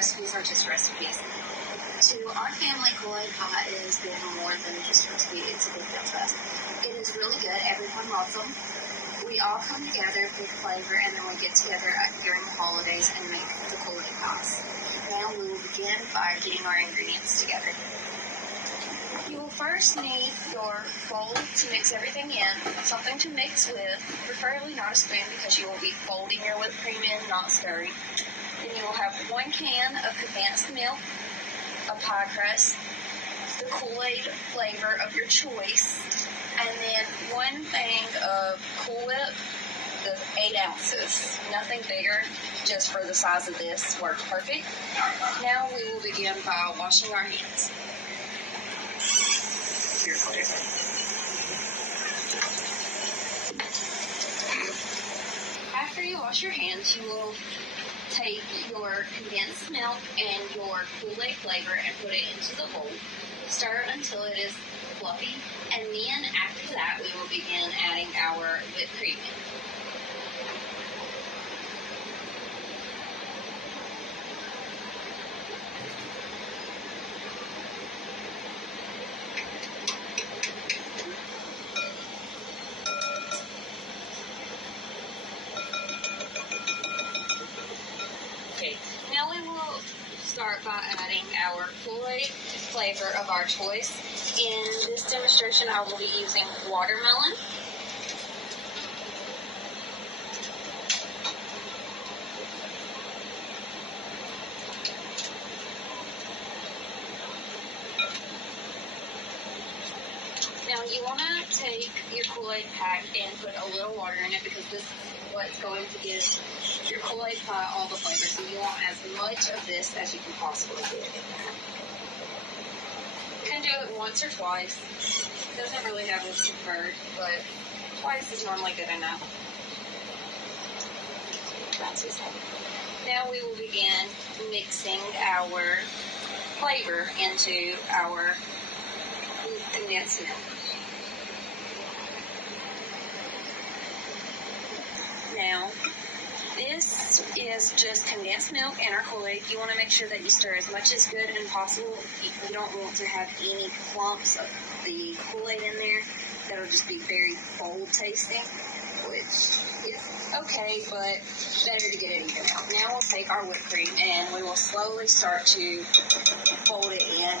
recipes are just recipes. To our family, Kool-Aid pie has been more than just a recipe. It's a big deal to us. It is really good. Everyone loves them. We all come together with flavor, and then we get together during the holidays and make the Kool-Aid pies. Now we will begin by getting our ingredients together. You will first need your bowl to mix everything in, something to mix with, preferably not a spoon because you will be folding your whipped cream in, not stirring. Then you will have 1 can of condensed milk, a pie crust, the Kool-Aid flavor of your choice, and then 1 thing of Cool Whip, the 8 ounces. Nothing bigger, just for the size of this works perfect. Now we will begin by washing our hands. After you wash your hands, you will take your condensed milk and your Kool-Aid flavor and put it into the bowl. Stir until it is fluffy, and then after that we will begin adding our whipped cream in. Now we will start by adding our Kool-Aid flavor of our choice. In this demonstration, I will be using watermelon. Now you want to take your Kool-Aid pack and put a little water in it because this is what's going to give your Kool-Aid pie all the flavor. So you want as much of this as you can possibly get in there. You can do it once or twice. It doesn't really have a preferred, but twice is normally good enough. Now we will begin mixing our flavor into our condensed milk. Now, this is just condensed milk and our Kool-Aid. You want to make sure that you stir as much as good as possible. You don't want to have any clumps of the Kool-Aid in there. That'll just be very bold tasting, which is okay, but better to get it even out. Now we'll take our whipped cream and we will slowly start to fold it in.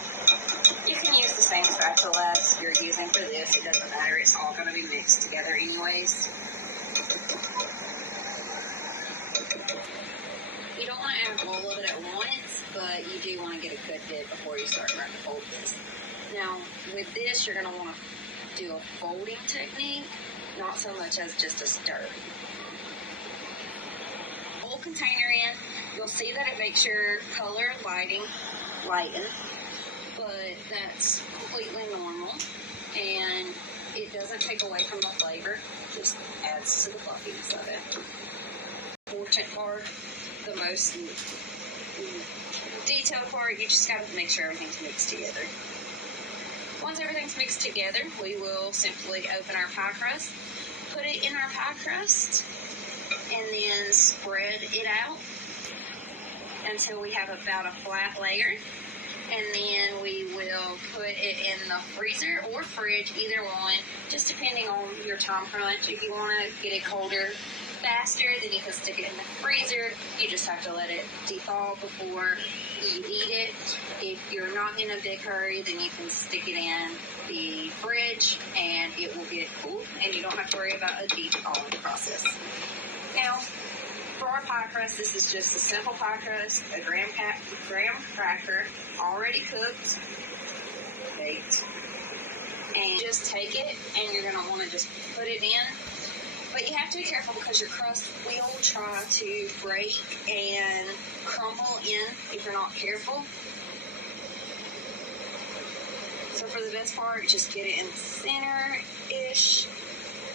You can use the same spatula as you're using for this. It doesn't matter. It's all going to be mixed together anyways. You don't want to add all of it at once, but you do want to get a good bit before you start trying to fold this. Now, with this, you're going to want to do a folding technique, not so much as just a stir. Whole container in, you'll see that it makes your color lighten, but that's completely normal, and it doesn't take away from the flavor, just adds to the fluffiness of it. Important part, the most detailed part, you just got to make sure everything's mixed together. Once everything's mixed together, we will simply open our pie crust, put it in our pie crust, and then spread it out until we have about a flat layer. And then we will put it in the freezer or fridge, either one, just depending on your time crunch. If you want to get it colder faster, then you can stick it in the freezer. You just have to let it thaw before you eat it. If you're not in a big hurry, then you can stick it in the fridge and it will get cool, and you don't have to worry about a deep thawing process. Now, for our pie crust, this is just a simple pie crust, a graham cracker, already cooked, baked, and just take it and you're going to want to just put it in. But you have to be careful because your crust will try to break and crumble in if you're not careful. So for the best part, just get it in the center-ish.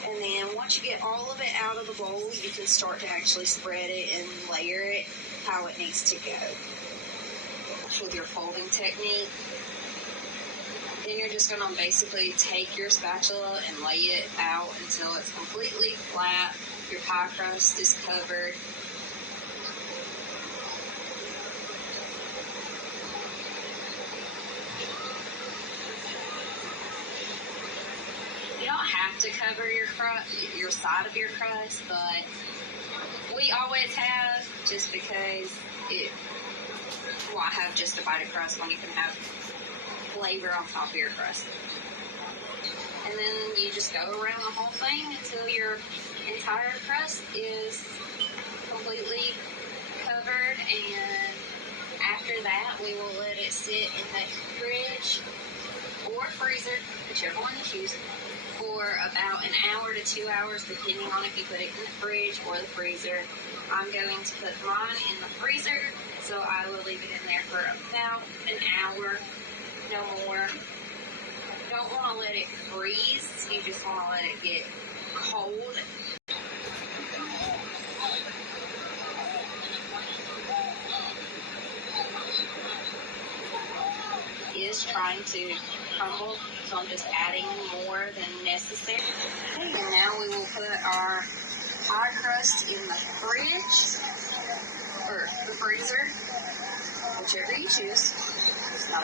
And then once you get all of it out of the bowl, you can start to actually spread it and layer it how it needs to go. With your folding technique, then you're just going to basically take your spatula and lay it out until it's completely flat. Your pie crust is covered. have to cover your side of your crust, but we always have, just because why have just a bite of crust when you can have flavor on top of your crust? And then you just go around the whole thing until your entire crust is completely covered, and after that we will let it sit in the fridge or freezer, whichever one you choose, for about an hour to 2 hours, depending on if you put it in the fridge or the freezer. I'm going to put mine in the freezer, so I will leave it in there for about an hour, no more. Don't want to let it freeze, you just want to let it get cold. It is trying to crumble, so I'm just adding more than necessary. Okay, and now we will put our pie crust in the fridge, or the freezer, whichever you choose.